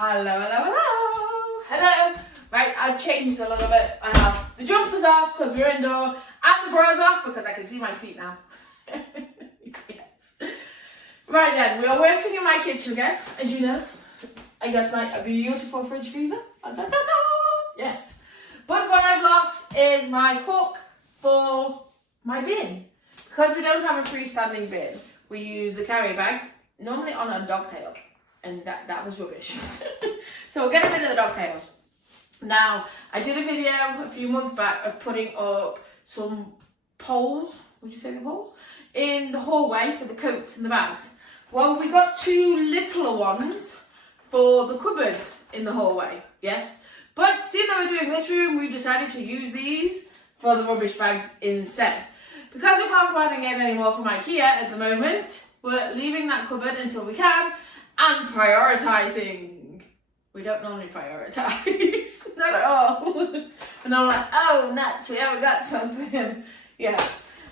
Hello, hello, hello. Hello. Right, I've changed a little bit. I have the jumpers off because we're indoor and the bras off because I can see my feet now. Yes. Right then, we are working in my kitchen again. As you know, I got my beautiful fridge freezer. Yes. But what I've lost is my hook for my bin. Because we don't have a freestanding bin, we use the carrier bags, normally on a dog tail. And that was rubbish. So we're getting rid of the dog tails. Now, I did a video a few months back of putting up some poles, would you say the poles? In the hallway for the coats and the bags. Well, we got two littler ones for the cupboard in the hallway, yes. But seeing that we're doing this room, we decided to use these for the rubbish bags instead. Because we can't find again anymore from IKEA at the moment, we're leaving that cupboard until we can and prioritising. We don't normally prioritise, not at all. And I'm like, oh nuts, we haven't got something. Yeah,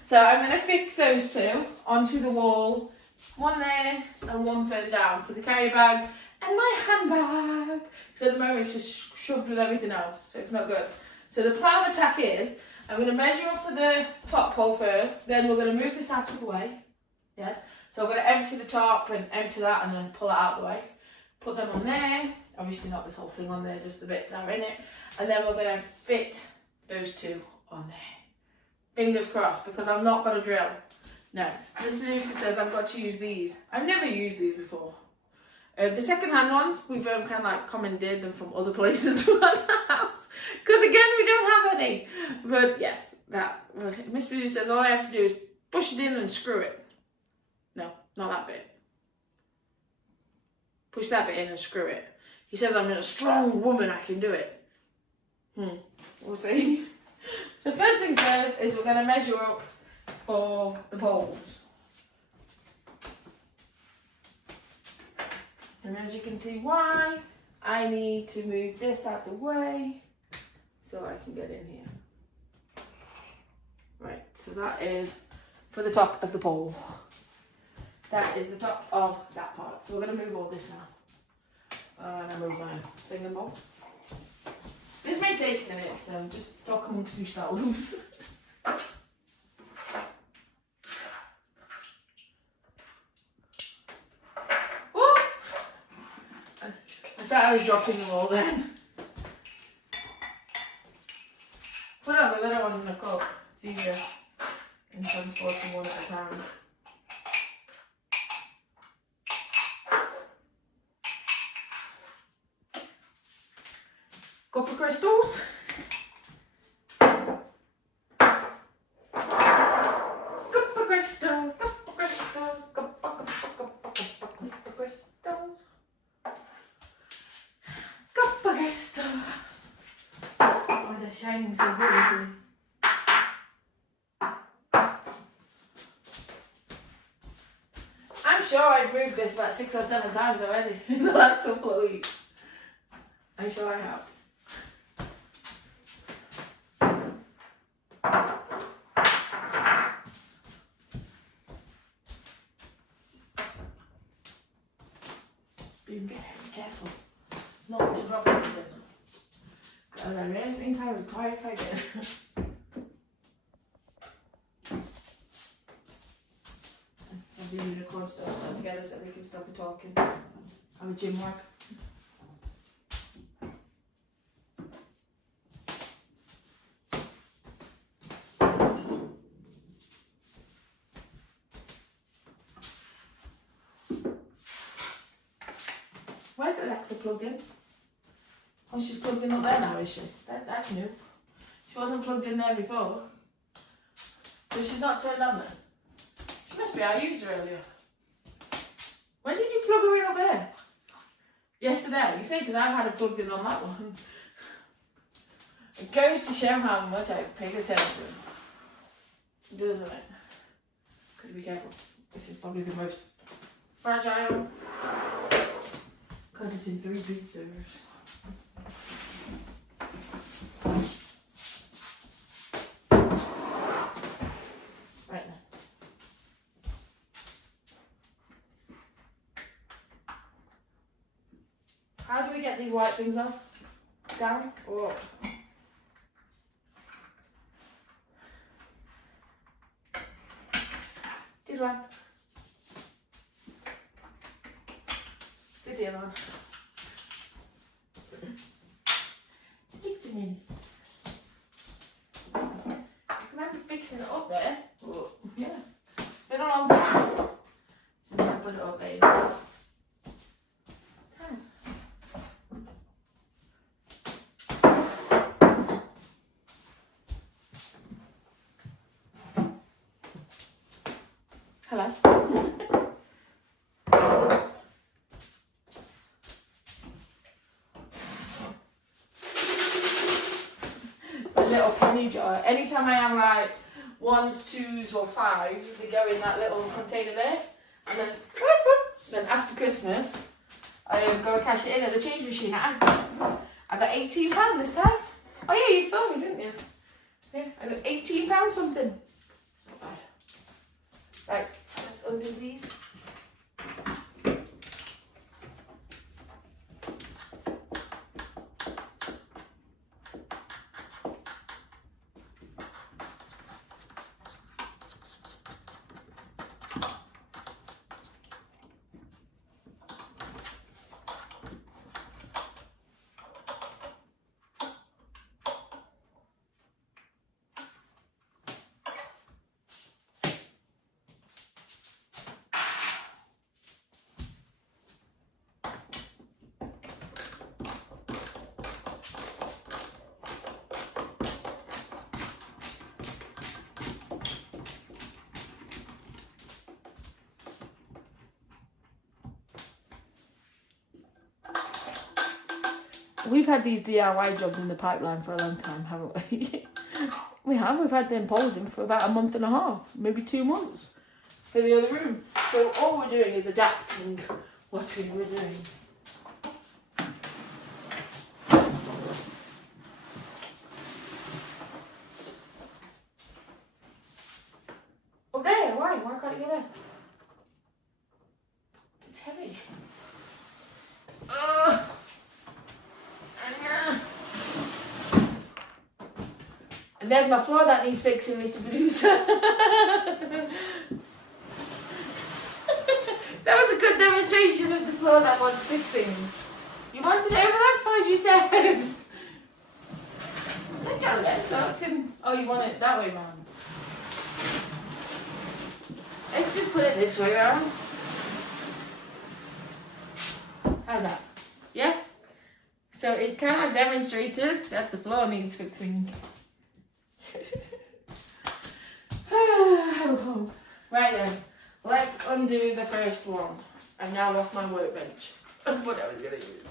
so I'm going to fix those two onto the wall, one there and one further down for the carry bags and my handbag. So at the moment it's just shoved with everything else, so it's not good. So the plan of attack is, I'm going to measure up for the top pole first, then we're going to move this out of the way, yes. So I'm going to empty the top and empty that and then pull it out of the way. Put them on there, obviously not this whole thing on there, just the bits that are in it. And then we're going to fit those two on there. Fingers crossed, because I'm not going to drill. No, Mr. Lucy says I've got to use these. I've never used these before. The second-hand ones, we've kind of like commandeered them from other places around the house. Because again, we don't have any. But yes, Mr. Lucy says all I have to do is push it in and screw it. No, not that bit. Push that bit in and screw it. He says I'm a strong woman, I can do it. We'll see. So first things first is we're going to measure up for the poles. And as you can see why, I need to move this out the way so I can get in here. Right, so that is for the top of the pole. That is the top of that part. So we're going to move all this now. And I move my singing bowl. This may take a minute, so just talk amongst yourselves. I thought I was dropping them all then. Put out the little ones in a cup. It's easier than transporting one at a time. Copper crystals. Copper crystals, copper crystals, copper crystals. Copper crystals. Oh, they're shining so beautifully. I'm sure I've moved this about 6 or 7 times already in the last couple of weeks. I'm sure I have. Be very careful not to drop anything. Because I really think I would cry if I did. So we need to record stuff together so we can stop talking. Have a gym work. Where's Alexa plugged in? Oh, she's plugged in up there now, is she? That's new. She wasn't plugged in there before. So she's not turned on then? She must be, I used her earlier. When did you plug her in up there? Yesterday, you see, because I've had her plugged in on that one. It goes to show how much I pay attention. Doesn't it? Could be careful. This is probably the most fragile. Because it's in 3 beat servers. Right now. How do we get these white things off? Down or up? This one. The other one. Fixing it. You might be fixing it up there. Oh, yeah. Been a long time since I put it up there. Nice. Hello. My little penny jar. Anytime I have like 1s, 2s or 5s, they go in that little container there. And then after Christmas, I go and cash it in at the change machine at Asda. I got £18 this time. Oh yeah, you filmed me, didn't you? Yeah, I got £18 something. It's not bad. Right, so let's undo these. We've had these DIY jobs in the pipeline for a long time, haven't we? We have. We've had them posing for about a month and a half, maybe 2 months for the other room. So all we're doing is adapting what we were doing. Up there? Why? Why can't it go there? It's heavy. And there's my floor that needs fixing, Mr. Producer. That was a good demonstration of the floor that wants fixing. You wanted it over that side, you said. Look at that, so it can... Oh, you want it that way, man. Let's just put it this way around. How's that? Yeah? So it kind of demonstrated that the floor needs fixing. Right then, let's undo the first one. I've now lost my workbench. What I was going to use.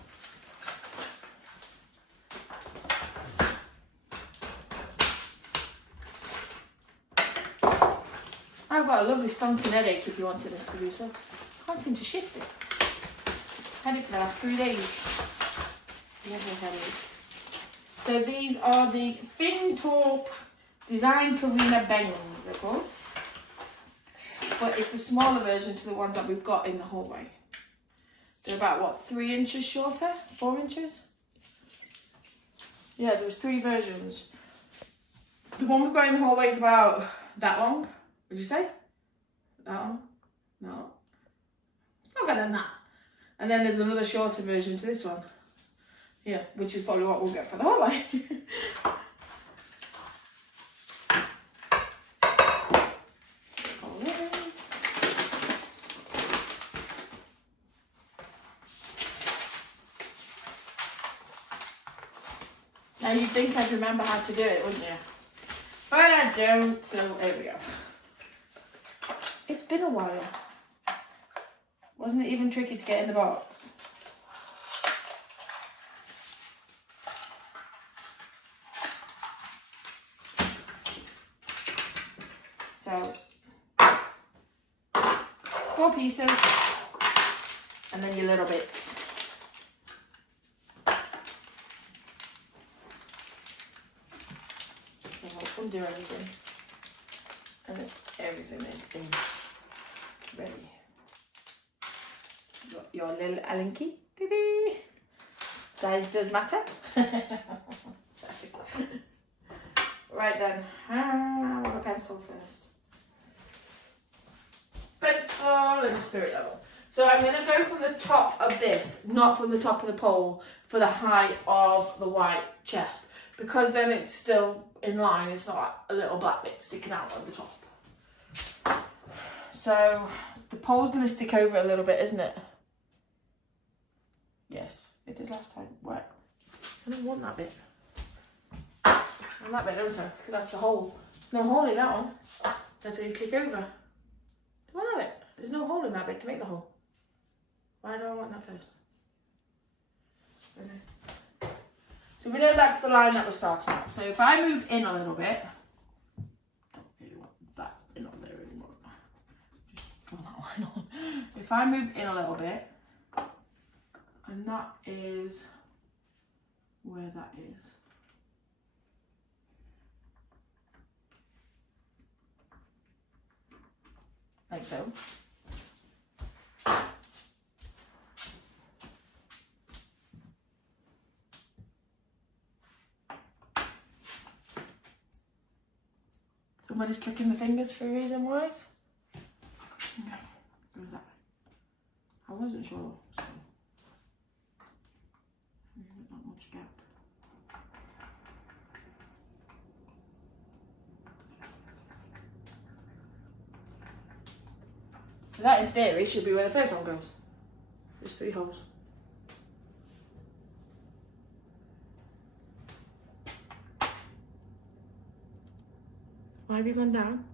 I've got a lovely stonking headache if you wanted this, producer. Can't seem to shift it. Had it for the last 3 days. Lovely headache. So these are the FinTorp Design Karina Bends, they're called. But it's the smaller version to the ones that we've got in the hallway. They're about, what, 3 inches shorter? 4 inches? Yeah, there was 3 versions. The one we've got in the hallway is about that long. Would you say? That long? No. Longer than that. And then there's another shorter version to this one. Yeah, which is probably what we'll get for the hallway. Now you'd think I'd remember how to do it, wouldn't you? But I don't, so there we go. It's been a while. Wasn't it even tricky to get in the box? So, 4 pieces, and then your little bits. Undo everything, and then everything is in ready. Got your little Allen key. Size does matter. Right then, a pencil first. Pencil and a spirit level. So I'm going to go from the top of this, not from the top of the pole, for the height of the white chest. Because then it's still in line, it's not a little black bit sticking out on the top. So the pole's going to stick over a little bit, isn't it? Yes, it did last time. Right. I don't want that bit. I want that bit, don't I? Because that's the hole. No hole in that one. That's where you click over. I want that bit. There's no hole in that bit to make the hole. Why do I want that first? Okay. So we know that's the line that we're starting at. So if I move in a little bit, I don't really want that in on there anymore. Just draw that line on. If I move in a little bit, and that is where that is. Like so. Somebody's clicking the fingers for reason wise. Okay, goes that way. I wasn't sure, so not much gap. So that in theory should be where the first one goes. There's 3 holes. Why have you gone down?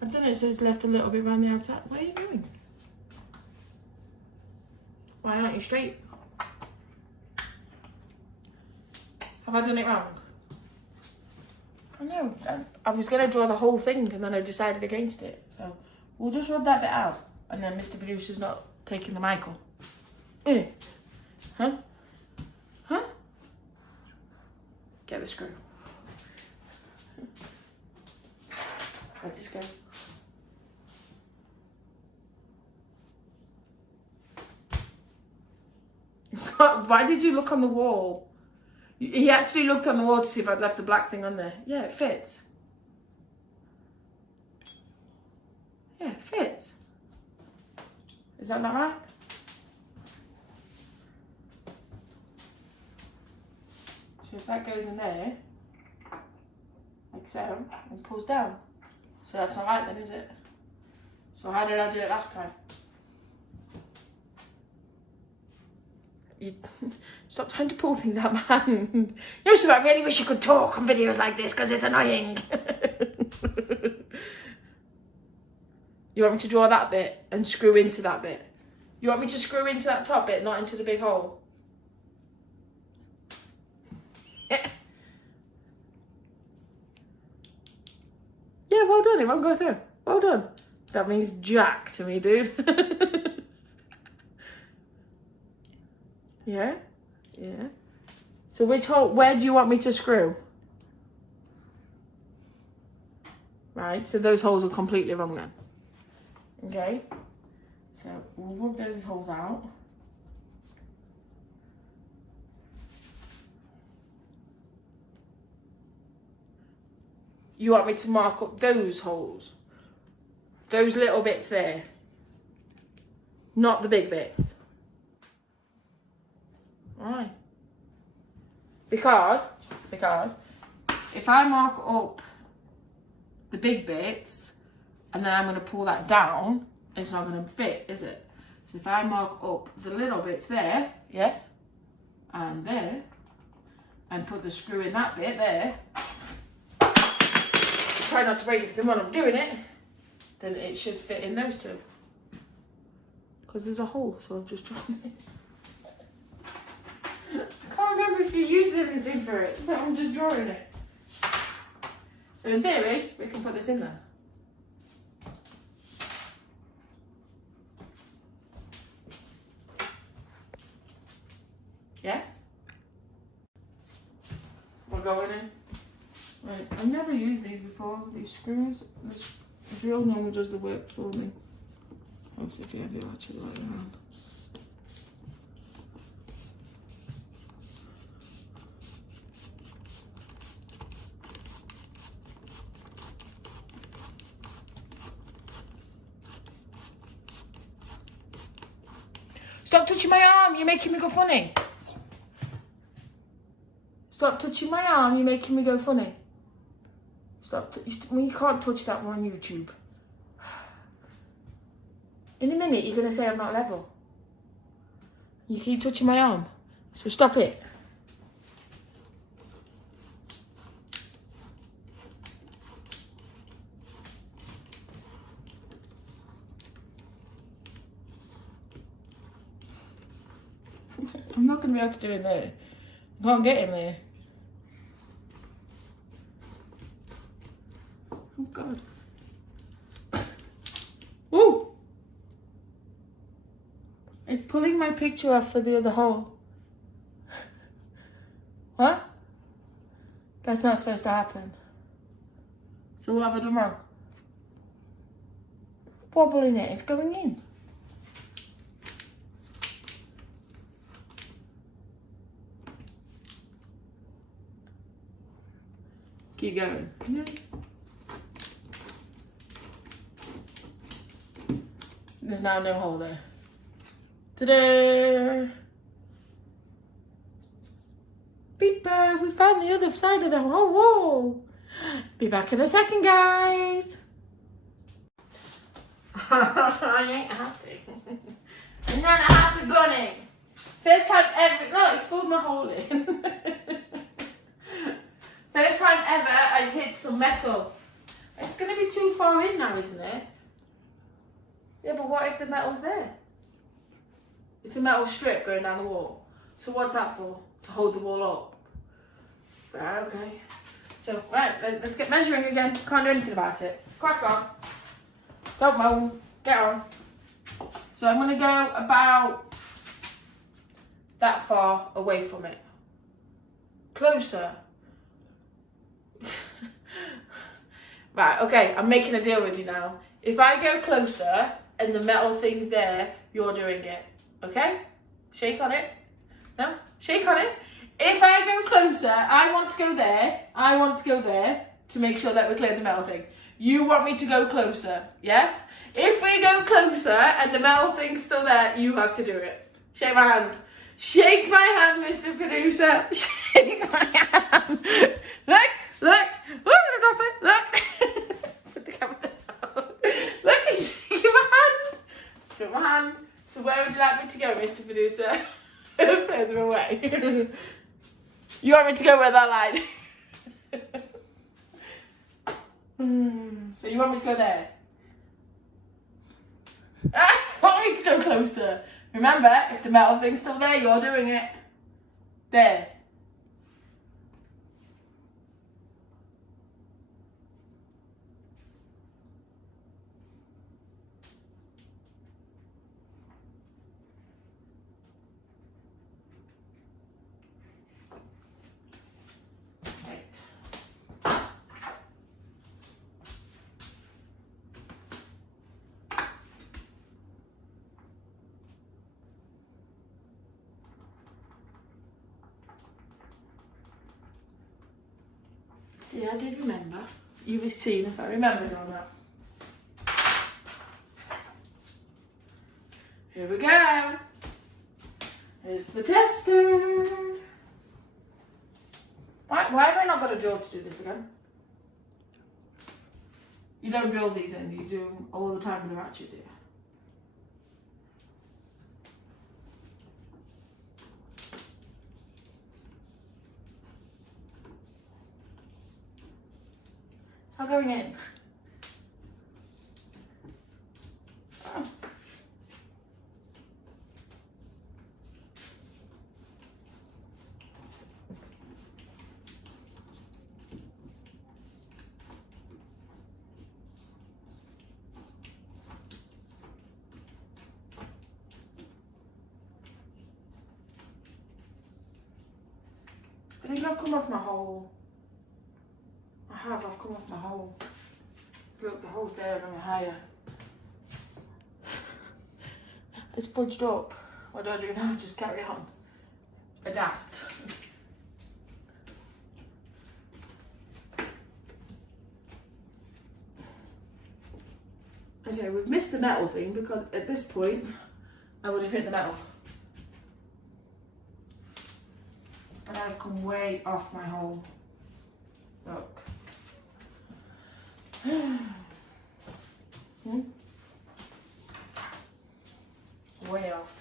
I've done it so it's left a little bit around the outside. What are you doing? Why aren't you straight? Have I done it wrong? I know. I was going to draw the whole thing and then I decided against it. So we'll just rub that bit out. And then Mr. Producer's not taking the Michael. Huh? Huh? Get the screw. Let this go. Why did you look on the wall? He actually looked on the wall to see if I'd left the black thing on there. Yeah, it fits. Yeah, it fits. Is that not right? So if that goes in there, like so, and pulls down. So that's not right then, is it? So how did I do it last time? You stop trying to pull things out of my hand. You know, so I really wish you could talk on videos like this because it's annoying. You want me to draw that bit and screw into that bit? You want me to screw into that top bit, not into the big hole? Yeah, well done. It won't go through. Well done. That means jack to me, dude. Yeah? Yeah. So which hole, where do you want me to screw? Right, so those holes are completely wrong then. Okay? So we'll rub those holes out. You want me to mark up those holes? Those little bits there. Not the big bits. Why? Because if I mark up the big bits and then I'm going to pull that down, it's not going to fit, is it? So if I mark up the little bits there, yes, and there, and put the screw in that bit there, try not to break it when I'm doing it, then it should fit in those two. Because there's a hole, so I've just drawn it. I can't remember if you used anything for it, so I'm just drawing it. So in theory, we can put this in there. Yes? We're going in. Right, I've never used these before, these screws. This drill normally does the work for me. Obviously if you have it actually like around. Stop touching my arm, you're making me go funny. Stop touching my arm, you're making me go funny. Stop, well, you can't touch that one on YouTube. In a minute, you're going to say I'm not level. You keep touching my arm, so stop it. I'm not going to be able to do it there. I can't get in there. Oh God. Ooh! It's pulling my picture off for the other hole. What? That's not supposed to happen. So what have I done wrong? Wobbling it, it's going in. Keep going. Yeah. There's now no hole there. Ta-da! Beeper, we found the other side of the wall. Be back in a second, guys. I ain't happy. I'm not a happy bunny. First time ever. No, it's pulled my hole in. First time ever I've hit some metal. It's going to be too far in now, isn't it? Yeah, but what if the metal's there? It's a metal strip going down the wall. So what's that for? To hold the wall up. Right, okay. So, right, let's get measuring again. Can't do anything about it. Crack on. Don't moan. Get on. So I'm going to go about that far away from it. Closer. Right, okay, I'm making a deal with you now. If I go closer and the metal thing's there, you're doing it. Okay? Shake on it. No? Shake on it. If I go closer, I want to go there. I want to go there to make sure that we clear the metal thing. You want me to go closer. Yes? If we go closer and the metal thing's still there, you have to do it. Shake my hand. Shake my hand, Mr. Producer. Shake my hand. Look. Look. Oh, I'm going to drop it. Look. Put the camera down. Look, shake my hand. Shake my hand. So where would you like me to go, Mr. Producer? Further away. You want me to go where that line? So you want me to go there? I want me to go closer. Remember, if the metal thing's still there, you're doing it. There. See, I did remember. You were seeing if I remembered or not. Here we go. Here's the tester. Why have I not got a drill to do this again? You don't drill these in, you do them all the time with a ratchet, do you? It's not going in. Oh. I think I've come off my hole. I've come off my hole. Look, the hole's there and I'm higher. It's budged up. What do I do now? Just carry on. Adapt. Okay, we've missed the metal thing because at this point I would have hit the metal. And I've come way off my hole. Look. Way off.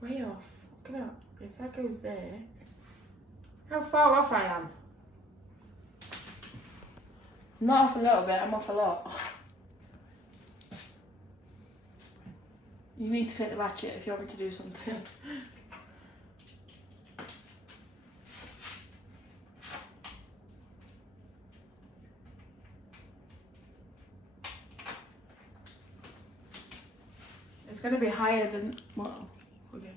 Way off. Look at that. If that goes there, how far off I am? Not off a little bit, I'm off a lot. You need to take the ratchet if you want me to do something. It's going to be higher than, well, okay.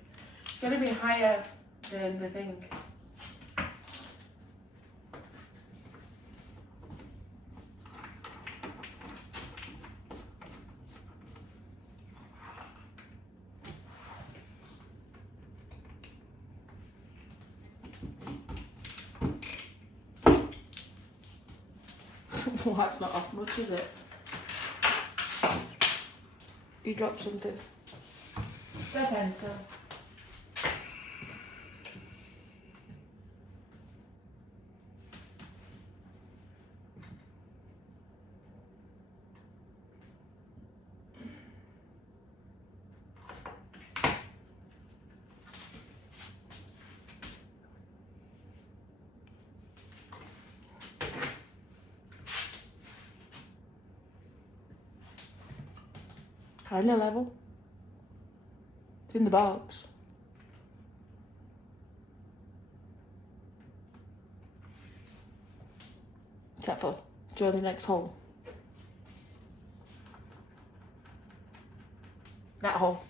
It's going to be higher than the thing. Well, that's not off much, is it? You dropped something. The pencil. Kind of level. It's in the box. Except for draw the next hole. That hole.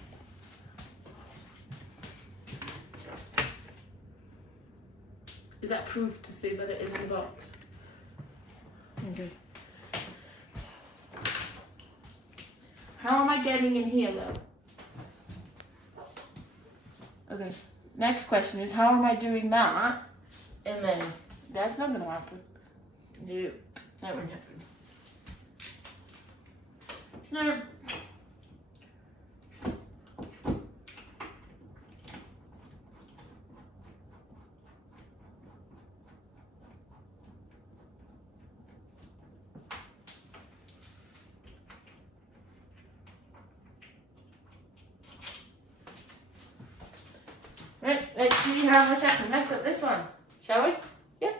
Is that proof to see that it is in the box? Okay. How am I getting in here though? Okay, next question is how am I doing that? And then, that's not gonna happen. No, that won't happen. No. Right, let's see how much I can mess up this one, shall we? Yeah.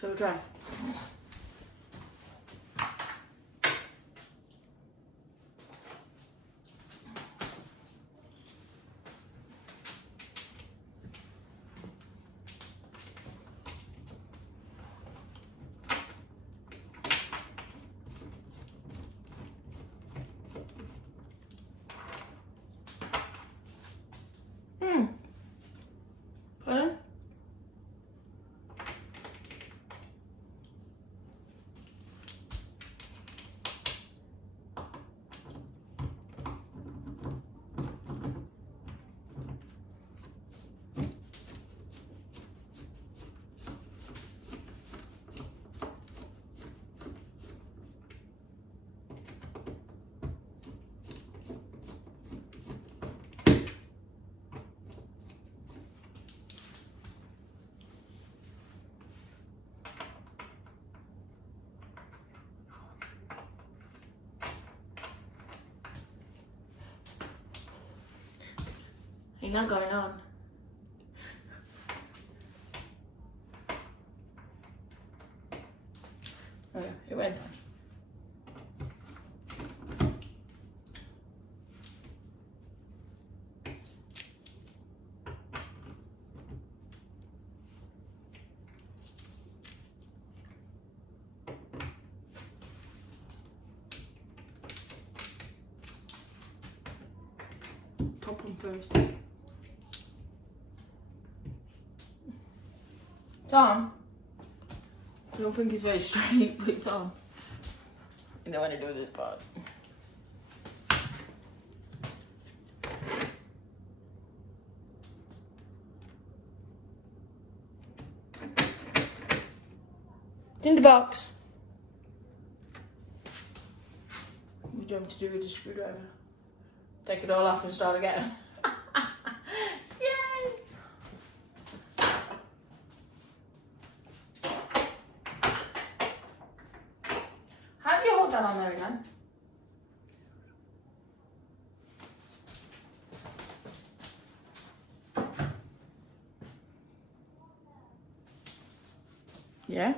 So we'll try. Pardon? Ain't that going on? Oh yeah, it went on. Top one first. It's on. I don't think it's very straight, but it's on. You know when I do this part. It's in the box. We don't have to do with the screwdriver. Take it all off and start again. Yay! How do you hold that on there again? Yeah?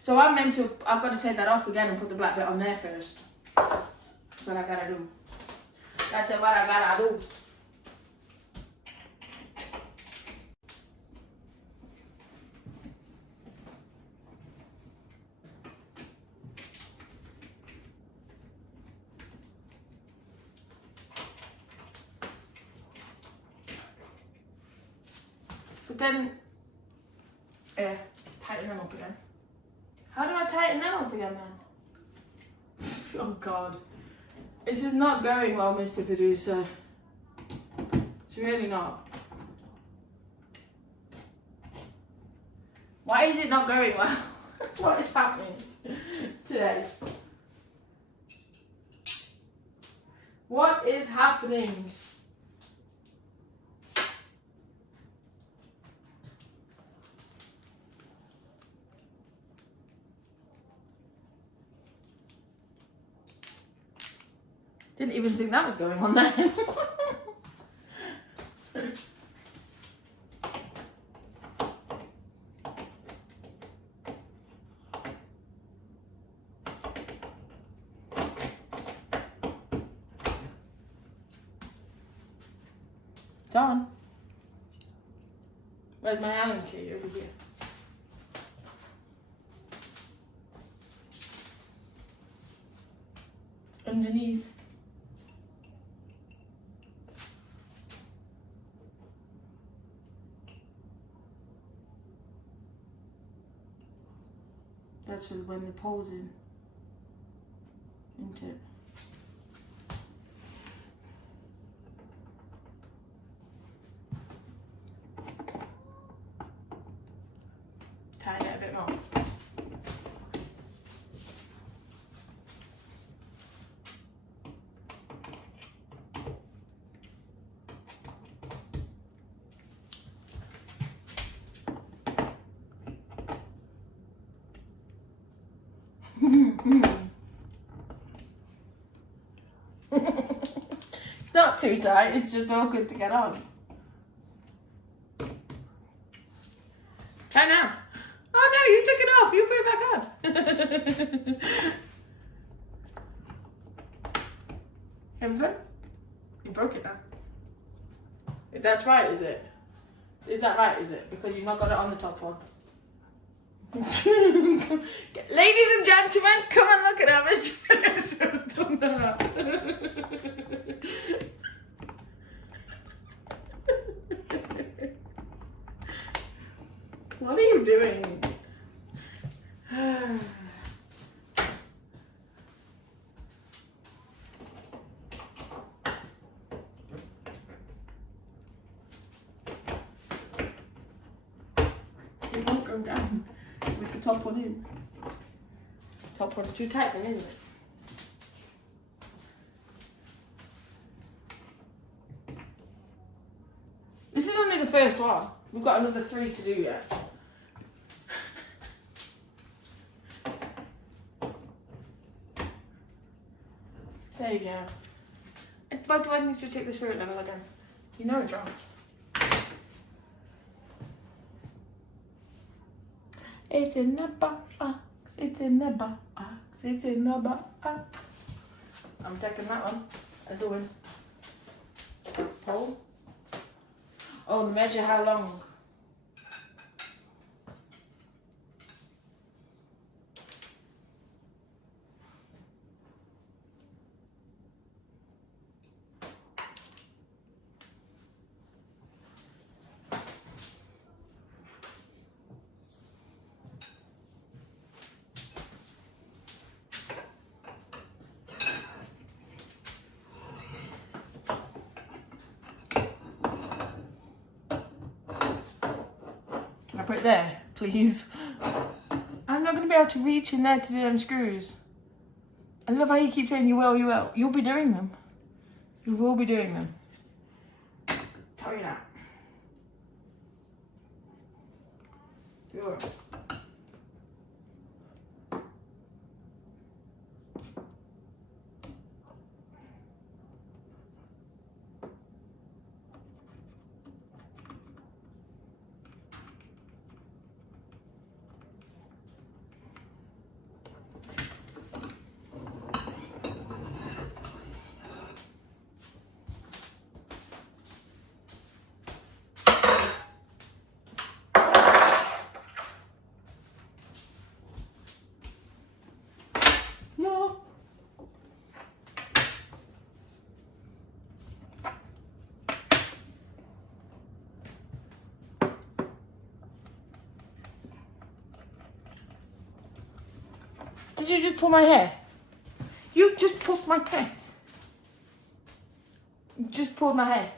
So I've got to take that off again and put the black bit on there first. That's what I gotta do. That's what I gotta do. But then, tighten them up again. How do I tighten them up again then? Oh God. This is not going well, Mr. Producer. It's really not. Why is it not going well? What is happening today? What is happening? Didn't even think that was going on then. It's on. Where's my Allen key? Over here. Underneath. That's when the pole's in, isn't it? Tighten it a bit more. It's not too tight, it's just awkward to get on. Try now. Oh no, you took it off, you put it back on. Having fun? You broke it now. That's right, is it? Is that right, is it? Because you've not got it on the top one. Ladies and gentlemen, come and look at how Mr. Producer's done that. What are you doing? It won't go down with the top one in. Top one's too tight then, isn't it? This is only the first one. We've got another 3 to do yet. There you go. Why do I need to check the spirit level again? You know it's wrong. It's in the box. It's in the box. It's in the box. I'm taking that one as a win. Pole. Oh, measure how long. Can I put it there, please? I'm not going to be able to reach in there to do them screws. I love how you keep saying you will, you will. You'll be doing them. You will be doing them. Tell you that. You will. No. Did you just pull my hair? You just pulled my hair. You just pulled my hair.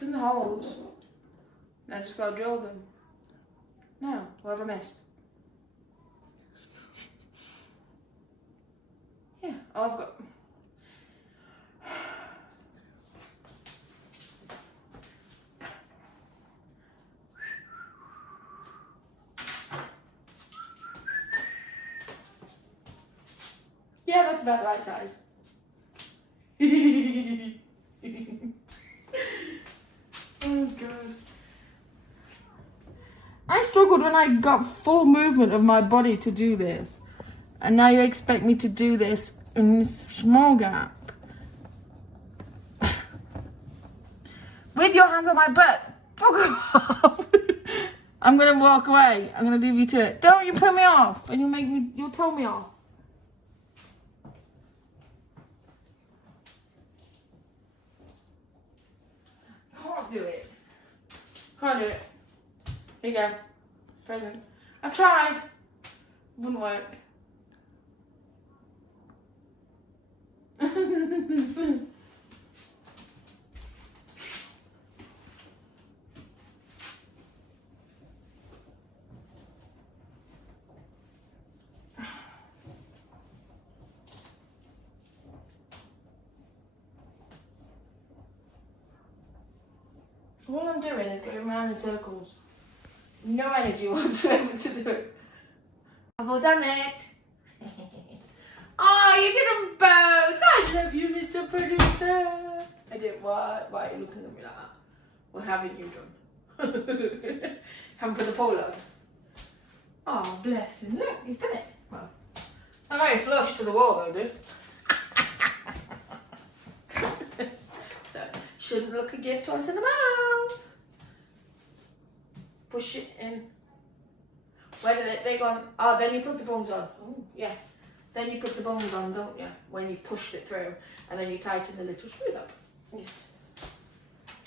In the holes. Now I just gotta drill them. Now, what have I missed? Yeah, oh, I've got. Yeah, that's about the right size. Oh god. I struggled when I got full movement of my body to do this. And now you expect me to do this in this small gap. With your hands on my butt. Fuck off. I'm gonna walk away. I'm gonna leave you to it. Don't you put me off and you'll tell me off. Can't do it. Can't do it. Here you go. Present. I've tried. Wouldn't work. All I'm doing is going around in circles. No energy whatsoever to do it. I've all done it. Oh, you did them both. I love you, Mr. Producer. I did what? Why are you looking at me like that? What haven't you done? Haven't put the pole up. Oh, bless him. Look, he's done it. Well, it's not very flush to the wall, though, dude. So, shouldn't look a gift horse in the mouth. Push it in. Where did they go on? Oh, then you put the bones on. Oh, yeah. Then you put the bones on, don't you? When you pushed it through. And then you tighten the little screws up. Yes.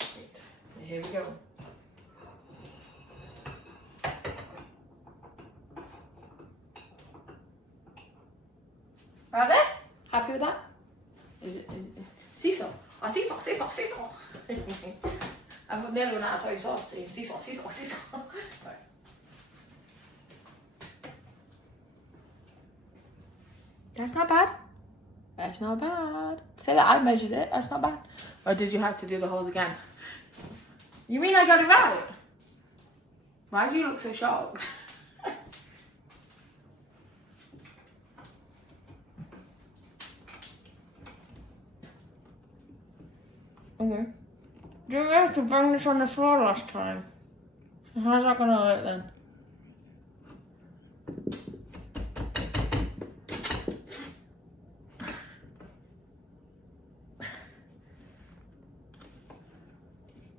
Right. So here we go. Right there? Happy with that? Is it? Seesaw. Oh, seesaw, seesaw, seesaw. I've nearly run out of soy sauce. See? Seesaw, seesaw, seesaw. Right. That's not bad. That's not bad. Say that I measured it. That's not bad. Or did you have to do the holes again? You mean I got it right? Why do you look so shocked? Okay. Didn't we have to bring this on the floor last time? So how's that gonna work then?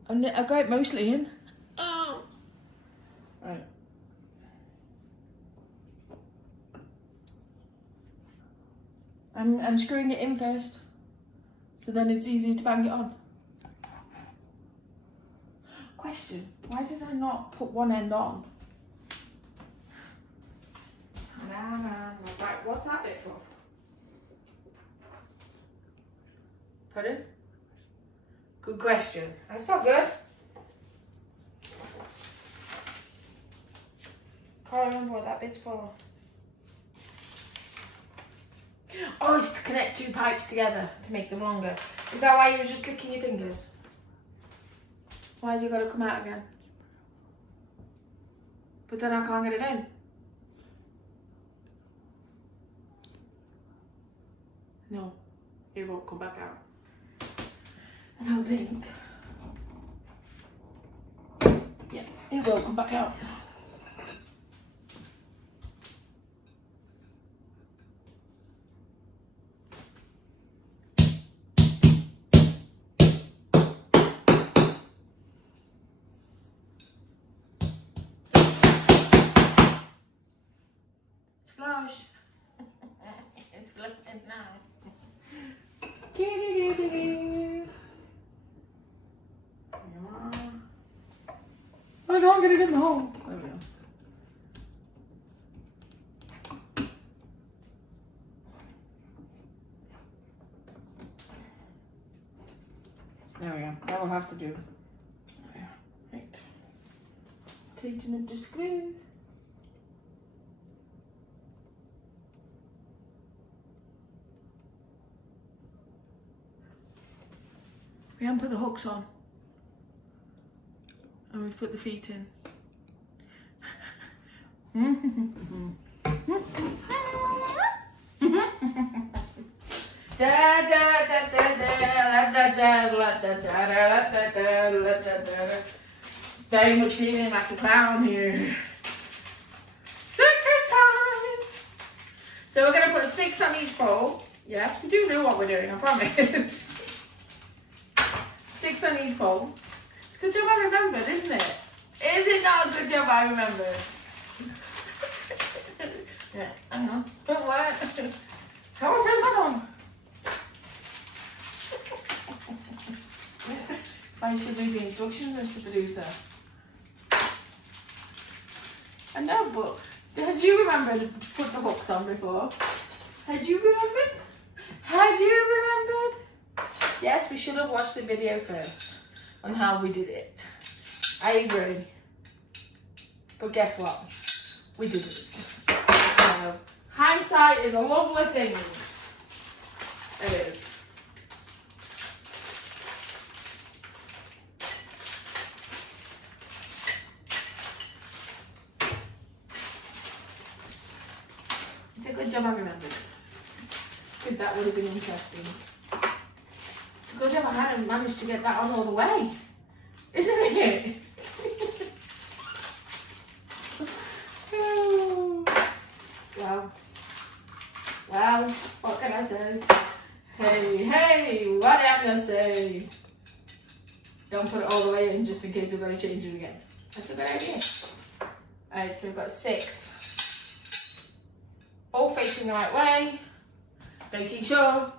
I got it mostly in. Oh. Right. I'm screwing it in first, so then it's easy to bang it on. Question, why did I not put one end on? Right, what's that bit for? Pardon? Good question. That's not good. Can't remember what that bit's for. Oh, it's to connect two pipes together to make them longer. Is that why you were just licking your fingers? Why has it got to come out again? But then I can't get it in. No, it won't come back out. I don't think. Yeah, it will come back out. It's flush. It's flipping now. I can't get it in the hole. There we go. There we go. That will have to do. Right. Tighten up the screw. We haven't put the hooks on. And we've put the feet in. Very much feeling like a clown here. Circus time! So we're going to put 6 on each pole. Yes, we do know what we're doing, I promise. 6 on each pole. It's a good job I remembered, isn't it? Is it not a good job I remembered? Yeah, hang on. What? How do I turn that on? I should read the instructions, Mr. Producer. I know, but had you remembered to put the hooks on before? Had you remembered? Had you remembered? Yes, we should have watched the video first on how we did it. I agree. But guess what? We did it. Hindsight is a lovely thing. It is. It's a good job I remembered. Because that would have been interesting. It's a good job I hadn't managed to get that on all the way. Isn't it? Wow. Well, what can I say? Hey, what am I gonna say? Don't put it all the way in just in case we've got to change it again. That's a good idea. Alright, so we've got 6. All facing the right way. Making sure.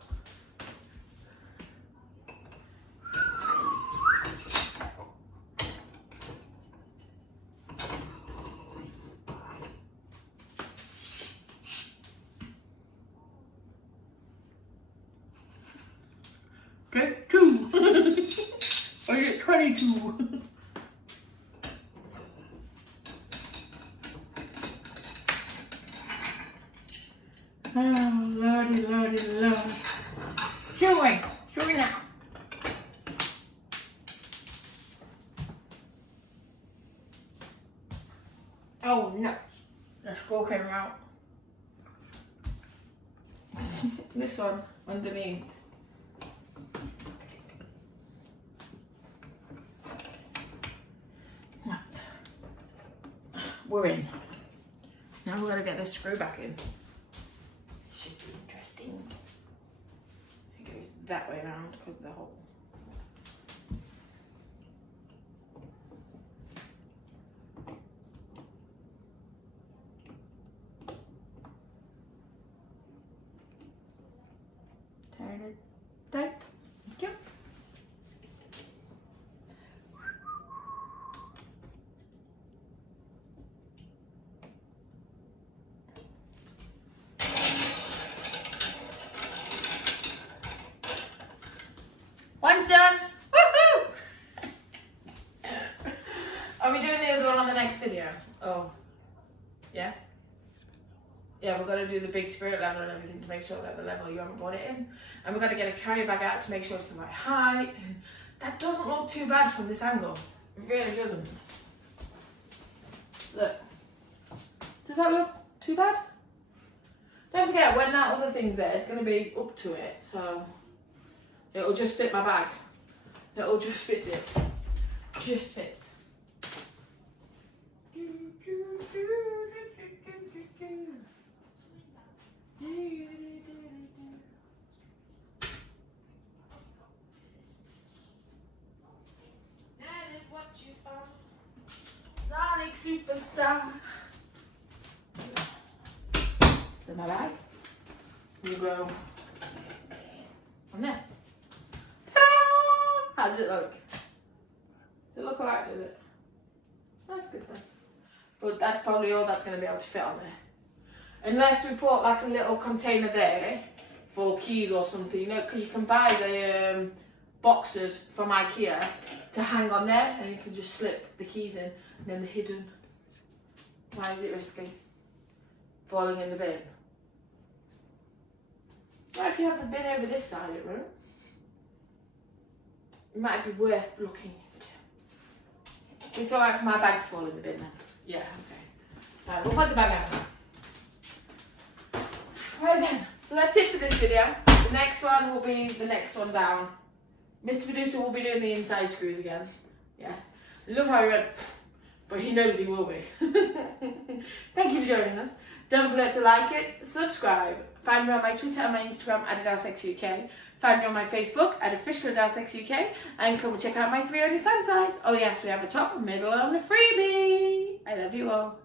Take 2. I get 22. Oh, lordy, lord. Showing now. Oh no, the screw came out. This one underneath. we're in. Now we're gonna get this screw back in. Should be interesting. It goes that way around because of the hole. Turn it tight. Thank you. One's done. Woohoo! Are we doing the other one on the next video? Oh, yeah. Yeah, we're going to do the big spirit level and everything to make sure that the level you haven't brought it in. And we're going to get a carry bag out to make sure it's the right height. That doesn't look too bad from this angle. It really doesn't. Look. Does that look too bad? Don't forget, when that other thing's there, it's going to be up to it. So it'll just fit my bag. It'll just fit it. Just fit. That is what you are. Sonic superstar. So my bag will go on there. Ta-da! How does it look? Does it look alright, does it? That's good then. But that's probably all that's going to be able to fit on there. Unless we put like a little container there for keys or something, you know, because you can buy the boxes from IKEA to hang on there and you can just slip the keys in and then they're hidden. Why is it risky? Falling in the bin. What if you have the bin over this side of the room? It might be worth looking into. It's alright for my bag to fall in the bin then. Yeah, okay. Alright, we'll put the bag out. Right then, so that's it for this video. The next one will be the next one down. Mr. Producer will be doing the inside screws again. Yeah. I love how he went, but he knows he will be. Thank you for joining us. Don't forget to like it, subscribe. Find me on my Twitter and my Instagram at Adelesexyuk. Find me on my Facebook at official Adelesexyuk. And come and check out my free OnlyFans sites. Oh yes, we have a top, a middle and a freebie. I love you all.